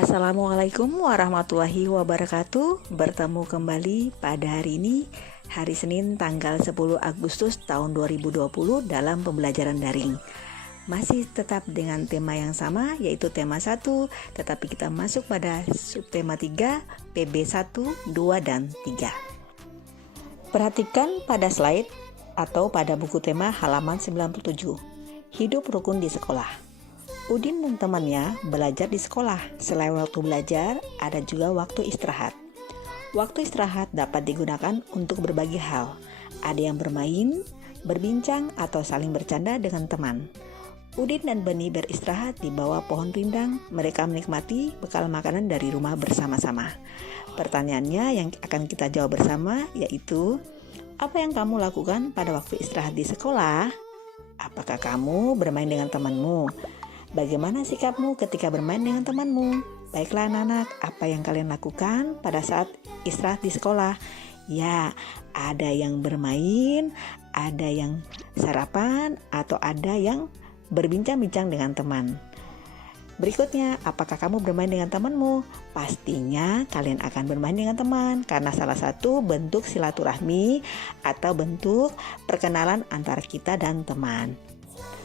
Assalamualaikum warahmatullahi wabarakatuh. Bertemu kembali pada hari ini, hari Senin tanggal 10 Agustus tahun 2020 dalam pembelajaran daring. Masih tetap dengan tema yang sama, yaitu tema 1, tetapi kita masuk pada subtema 3, PB 1, 2, dan 3. Perhatikan pada slide atau pada buku tema halaman 97. Hidup rukun di sekolah. Udin dan temannya belajar di sekolah. Selain waktu belajar, ada juga waktu istirahat. Waktu istirahat dapat digunakan untuk berbagai hal. Ada yang bermain, berbincang, atau saling bercanda dengan teman. Udin dan Beni beristirahat di bawah pohon rindang. Mereka menikmati bekal makanan dari rumah bersama-sama. Pertanyaannya yang akan kita jawab bersama yaitu, apa yang kamu lakukan pada waktu istirahat di sekolah? Apakah kamu bermain dengan temanmu? Bagaimana sikapmu ketika bermain dengan temanmu? Baiklah anak-anak, apa yang kalian lakukan pada saat istirahat di sekolah? Ya, ada yang bermain, ada yang sarapan, atau ada yang berbincang-bincang dengan teman. Berikutnya, apakah kamu bermain dengan temanmu? Pastinya kalian akan bermain dengan teman, karena salah satu bentuk silaturahmi atau bentuk perkenalan antara kita dan teman.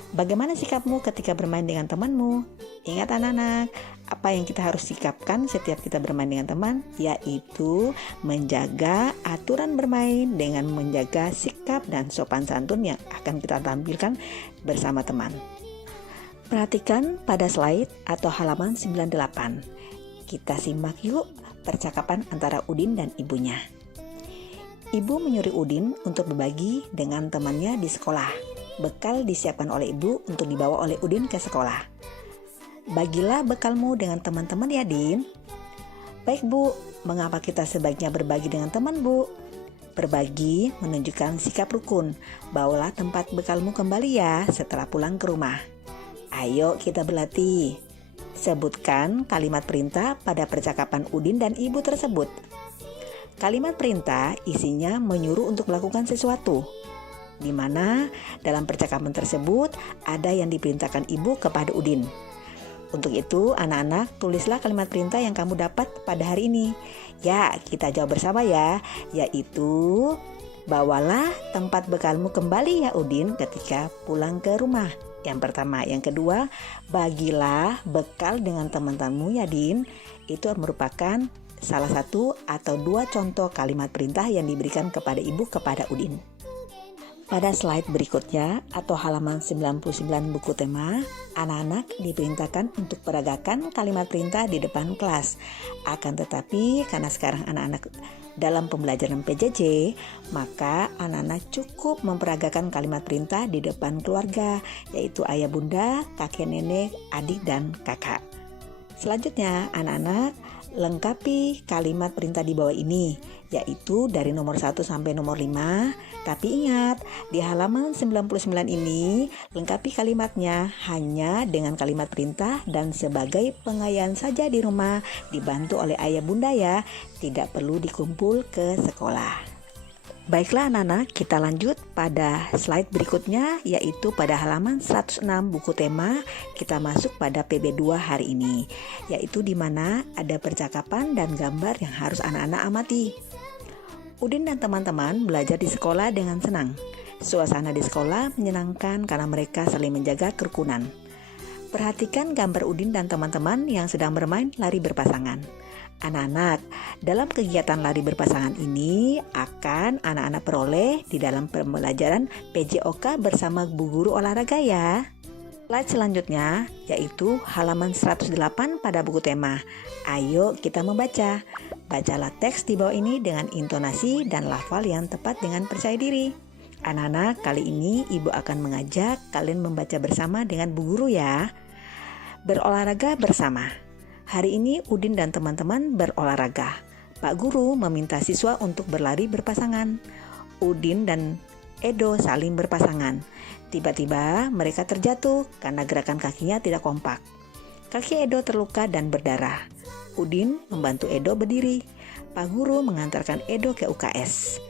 Bagaimana sikapmu ketika bermain dengan temanmu? Ingat anak-anak, apa yang kita harus sikapkan setiap kita bermain dengan teman? Yaitu menjaga aturan bermain dengan menjaga sikap dan sopan santun yang akan kita tampilkan bersama teman. Perhatikan pada slide atau halaman 98. Kita simak yuk percakapan antara Udin dan ibunya. Ibu menyuruh Udin untuk berbagi dengan temannya di sekolah. Bekal disiapkan oleh ibu untuk dibawa oleh Udin ke sekolah. Bagilah bekalmu dengan teman-teman ya, Din. Baik Bu, mengapa kita sebaiknya berbagi dengan teman Bu? Berbagi menunjukkan sikap rukun. Bawalah tempat bekalmu kembali ya setelah pulang ke rumah. Ayo kita berlatih. Sebutkan kalimat perintah pada percakapan Udin dan ibu tersebut. Kalimat perintah isinya menyuruh untuk melakukan sesuatu, di mana dalam percakapan tersebut ada yang diperintahkan ibu kepada Udin. Untuk itu, anak-anak, tulislah kalimat perintah yang kamu dapat pada hari ini. Ya, kita jawab bersama ya, yaitu bawalah tempat bekalmu kembali ya Udin ketika pulang ke rumah. Yang pertama, yang kedua, bagilah bekal dengan teman-temanmu ya Din. Itu merupakan salah satu atau dua contoh kalimat perintah yang diberikan kepada ibu kepada Udin. Pada slide berikutnya atau halaman 99 buku tema, anak-anak diperintahkan untuk peragakan kalimat perintah di depan kelas. Akan tetapi karena sekarang anak-anak dalam pembelajaran PJJ, maka anak-anak cukup memperagakan kalimat perintah di depan keluarga, yaitu ayah bunda, kakek nenek, adik, dan kakak. Selanjutnya, anak-anak lengkapi kalimat perintah di bawah ini, yaitu dari nomor 1 sampai nomor 5. Tapi ingat, di halaman 99 ini lengkapi kalimatnya hanya dengan kalimat perintah dan sebagai pengayaan saja di rumah, dibantu oleh ayah bunda ya, tidak perlu dikumpul ke sekolah. Baiklah anak-anak, kita lanjut pada slide berikutnya, yaitu pada halaman 106 buku tema. Kita masuk pada PB2 hari ini, yaitu di mana ada percakapan dan gambar yang harus anak-anak amati. Udin dan teman-teman belajar di sekolah dengan senang. Suasana di sekolah menyenangkan karena mereka saling menjaga kerukunan. Perhatikan gambar Udin dan teman-teman yang sedang bermain lari berpasangan. Anak-anak, dalam kegiatan lari berpasangan ini akan anak-anak peroleh di dalam pembelajaran PJOK bersama Bu Guru Olahraga ya. Slide selanjutnya yaitu halaman 108 pada buku tema. Ayo kita membaca. Bacalah teks di bawah ini dengan intonasi dan lafal yang tepat dengan percaya diri. Anak-anak, kali ini Ibu akan mengajak kalian membaca bersama dengan Bu Guru ya. Berolahraga bersama. Hari ini Udin dan teman-teman berolahraga. Pak Guru meminta siswa untuk berlari berpasangan. Udin dan Edo saling berpasangan. Tiba-tiba mereka terjatuh karena gerakan kakinya tidak kompak. Kaki Edo terluka dan berdarah. Udin membantu Edo berdiri. Pak Guru mengantarkan Edo ke UKS.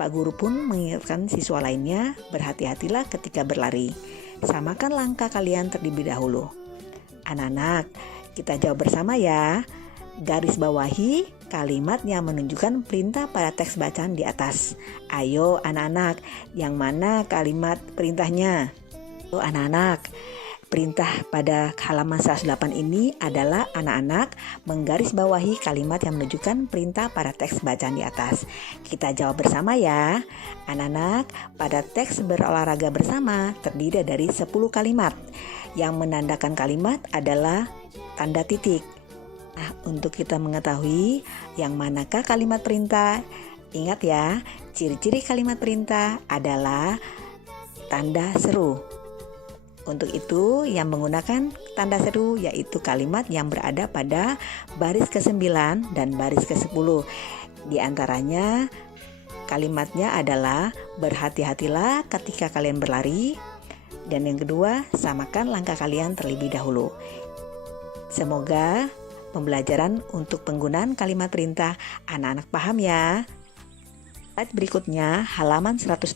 Pak Guru pun mengingatkan siswa lainnya, berhati-hatilah ketika berlari. Samakan langkah kalian terlebih dahulu. Anak-anak, kita jawab bersama ya. Garis bawahi kalimat yang menunjukkan perintah pada teks bacaan di atas. Ayo anak-anak, yang mana kalimat perintahnya? Anak-anak, perintah pada halaman 108 ini adalah anak-anak menggarisbawahi kalimat yang menunjukkan perintah pada teks bacaan di atas. Kita jawab bersama ya. Anak-anak, pada teks berolahraga bersama terdiri dari 10 kalimat. Yang menandakan kalimat adalah tanda titik. Nah, untuk kita mengetahui yang manakah kalimat perintah, ingat ya, ciri-ciri kalimat perintah adalah tanda seru. Untuk itu, yang menggunakan tanda seru yaitu kalimat yang berada pada baris ke-9 dan baris ke-10. Di antaranya, kalimatnya adalah berhati-hatilah ketika kalian berlari. Dan yang kedua, samakan langkah kalian terlebih dahulu. Semoga pembelajaran untuk penggunaan kalimat perintah anak-anak paham ya. Slide berikutnya, halaman 110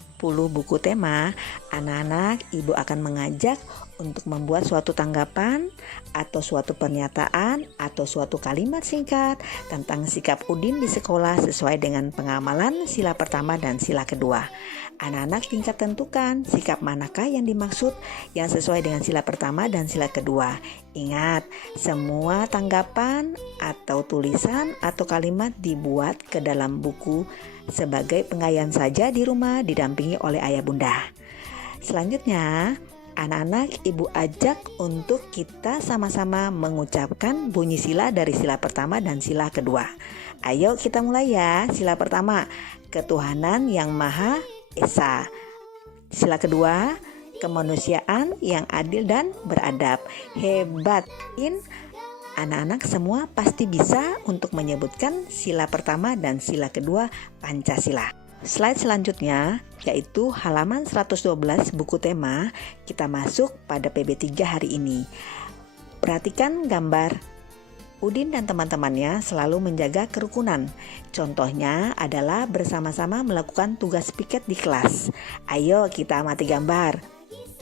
buku tema, anak-anak ibu akan mengajak untuk membuat suatu tanggapan atau suatu pernyataan atau suatu kalimat singkat tentang sikap Udin di sekolah sesuai dengan pengamalan sila pertama dan sila kedua. Anak-anak tingkat tentukan sikap manakah yang dimaksud yang sesuai dengan sila pertama dan sila kedua. Ingat, semua tanggapan atau tulisan atau kalimat dibuat ke dalam buku sebagai pengayaan saja di rumah didampingi oleh ayah bunda. Selanjutnya, anak-anak ibu ajak untuk kita sama-sama mengucapkan bunyi sila dari sila pertama dan sila kedua. Ayo kita mulai ya. Sila pertama, ketuhanan yang Maha Esa. Sila kedua, kemanusiaan yang adil dan beradab. Hebat. Anak-anak semua pasti bisa untuk menyebutkan sila pertama dan sila kedua Pancasila. Slide selanjutnya yaitu halaman 112 buku tema, kita masuk pada PB3 hari ini. Perhatikan gambar. Udin dan teman-temannya selalu menjaga kerukunan. Contohnya adalah bersama-sama melakukan tugas piket di kelas. Ayo kita amati gambar.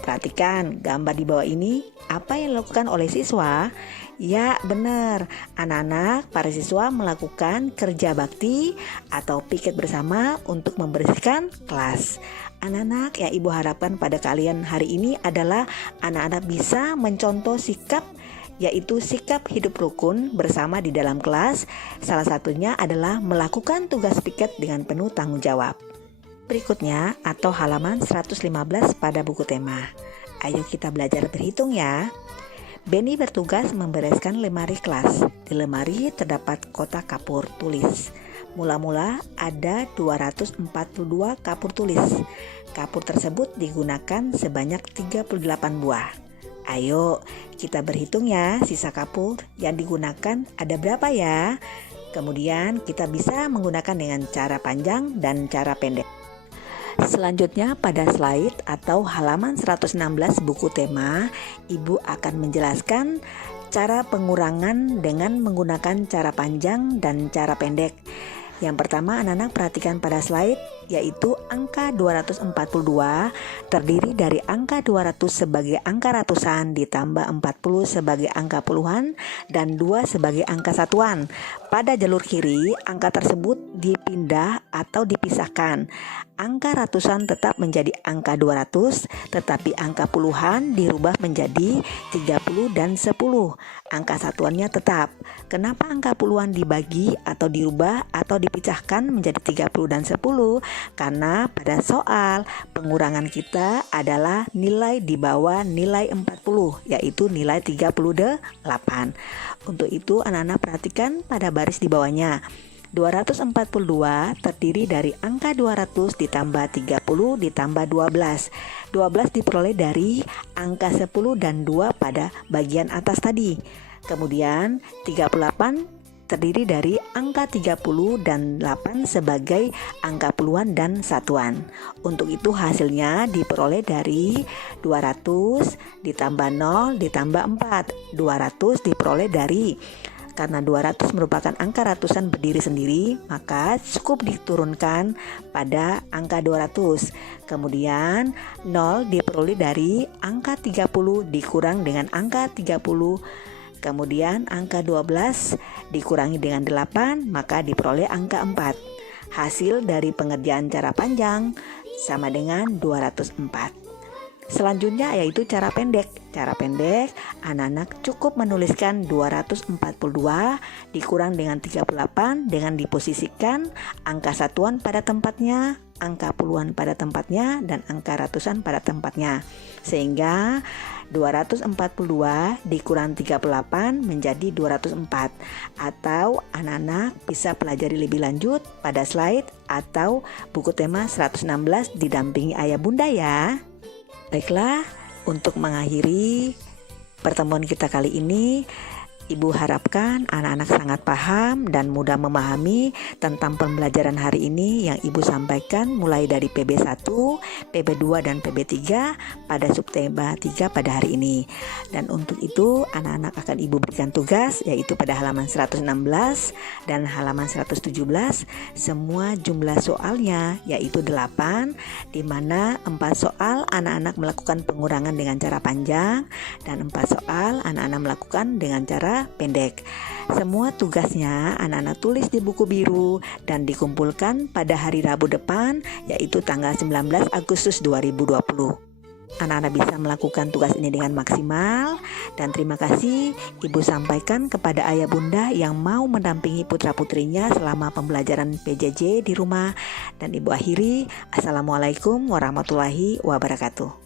Perhatikan gambar di bawah ini, apa yang dilakukan oleh siswa? Ya benar, anak-anak para siswa melakukan kerja bakti atau piket bersama untuk membersihkan kelas. Anak-anak yang ibu harapkan pada kalian hari ini adalah anak-anak bisa mencontoh sikap, yaitu sikap hidup rukun bersama di dalam kelas. Salah satunya adalah melakukan tugas piket dengan penuh tanggung jawab. Berikutnya atau halaman 115 pada buku tema. Ayo kita belajar berhitung ya. Benny bertugas membereskan lemari kelas. Di lemari terdapat kotak kapur tulis. Mula-mula ada 242 kapur tulis. Kapur tersebut digunakan sebanyak 38 buah. Ayo kita berhitung ya, sisa kapur yang digunakan ada berapa ya. Kemudian kita bisa menggunakan dengan cara panjang dan cara pendek. Selanjutnya pada slide atau halaman 116 buku tema, ibu akan menjelaskan cara pengurangan dengan menggunakan cara panjang dan cara pendek. Yang pertama, anak-anak perhatikan pada slide, yaitu angka 242 terdiri dari angka 200 sebagai angka ratusan ditambah 40 sebagai angka puluhan dan 2 sebagai angka satuan. Pada jalur kiri, angka tersebut dipindah atau dipisahkan. Angka ratusan tetap menjadi angka 200, tetapi angka puluhan dirubah menjadi 30 dan 10. Angka satuannya tetap. Kenapa angka puluhan dibagi atau dirubah atau dipecahkan menjadi 30 dan 10? Karena pada soal pengurangan kita adalah nilai di bawah nilai 40, yaitu nilai 38. Untuk itu anak-anak perhatikan pada baris di bawahnya. 242 terdiri dari angka 200 ditambah 30 ditambah 12. 12 diperoleh dari angka 10 dan 2 pada bagian atas tadi. Kemudian 38 terdiri dari angka 30 dan 8 sebagai angka puluhan dan satuan. Untuk itu hasilnya diperoleh dari 200 ditambah 0 ditambah 4. 200 diperoleh dari Karena 200 merupakan angka ratusan berdiri sendiri, maka cukup diturunkan pada angka 200. Kemudian 0 diperoleh dari angka 30 dikurang dengan angka 30. Kemudian angka 12 dikurangi dengan 8, maka diperoleh angka 4. Hasil dari pengerjaan cara panjang sama dengan 204. Selanjutnya yaitu cara pendek. Cara pendek, anak-anak cukup menuliskan 242 dikurang dengan 38 dengan diposisikan angka satuan pada tempatnya, angka puluhan pada tempatnya, dan angka ratusan pada tempatnya. Sehingga 242 dikurang 38 menjadi 204. Atau anak-anak bisa pelajari lebih lanjut pada slide atau buku tema 116 didampingi ayah bunda ya. Baiklah, untuk mengakhiri pertemuan kita kali ini, Ibu harapkan anak-anak sangat paham dan mudah memahami tentang pembelajaran hari ini yang Ibu sampaikan mulai dari PB1, PB2, dan PB3 pada subtema 3 pada hari ini. Dan untuk itu anak-anak akan Ibu berikan tugas yaitu pada halaman 116 dan halaman 117. Semua jumlah soalnya yaitu 8, di mana 4 soal anak-anak melakukan pengurangan dengan cara panjang dan 4 soal anak-anak melakukan dengan cara pendek. Semua tugasnya anak-anak tulis di buku biru dan dikumpulkan pada hari Rabu depan, yaitu tanggal 19 Agustus 2020. Anak-anak bisa melakukan tugas ini dengan maksimal, dan terima kasih Ibu sampaikan kepada ayah bunda yang mau mendampingi putra-putrinya selama pembelajaran PJJ di rumah. Dan Ibu akhiri, Assalamualaikum warahmatullahi wabarakatuh.